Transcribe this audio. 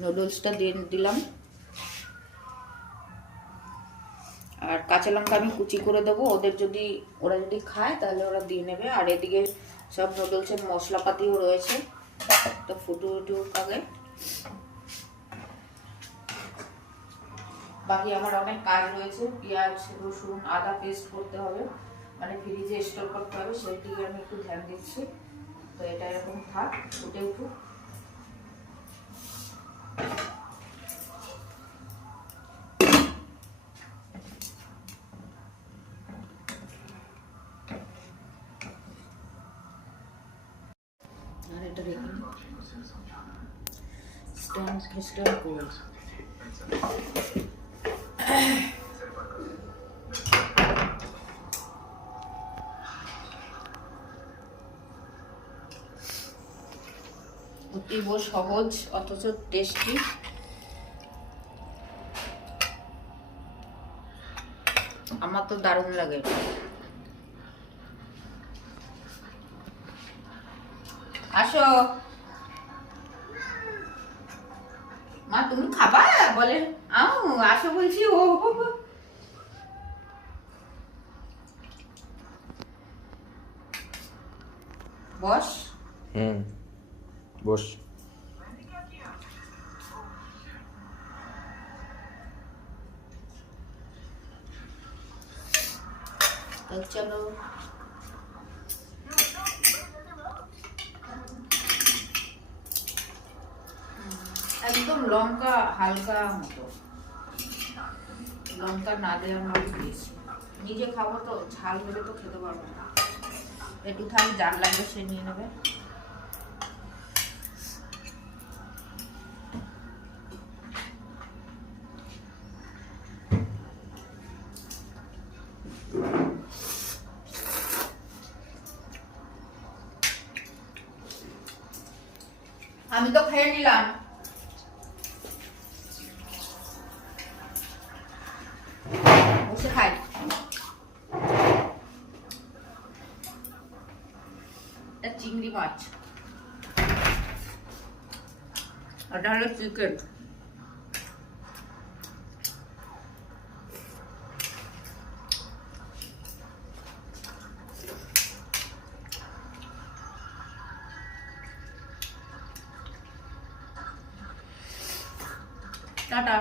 নুডলসটা দিয়ে দিলাম, আর কাঁচা লঙ্কা আমি কুচি করে দেবো, ওরা যদি খায় তাহলে ওরা দিয়ে নেবে। আর এদিকে সব নুডলসের মশলাপাতিও রয়েছে, তো ফুটুক আগে। বাকি আমার অনেক কাজ রয়েছে, পেঁয়াজ রসুন আদা পেস্ট করতে হবে, মানে ফ্রিজে স্টোর করতে হবে, সেদিকে আমি একটু ধ্যান দিচ্ছি। তো এটা এরকম থাক, ফুটে উঠুক। আর এটা রেখে স্ট্যান্ড করব। অতীব সহজ অথচ টেস্টি। আমার তো দারুণ লাগে। আসো মা, তুমি খাবা বলে আসো বলছি। ও বস। বস। চলো, একদম লঙ্কা হালকা মতো, লঙ্কা না দেওয়ার মতো দিয়েছি। নিজে খাবো তো, ঝাল হলে তো খেতে পারবো না। একটু থাক, যার লাগবে সে নিয়ে নেবে। আমি তো খেয়ে নিলাম। বসে খাই। এটা চিংড়ি মাছ, এটা হলো চিকেন। টাটা।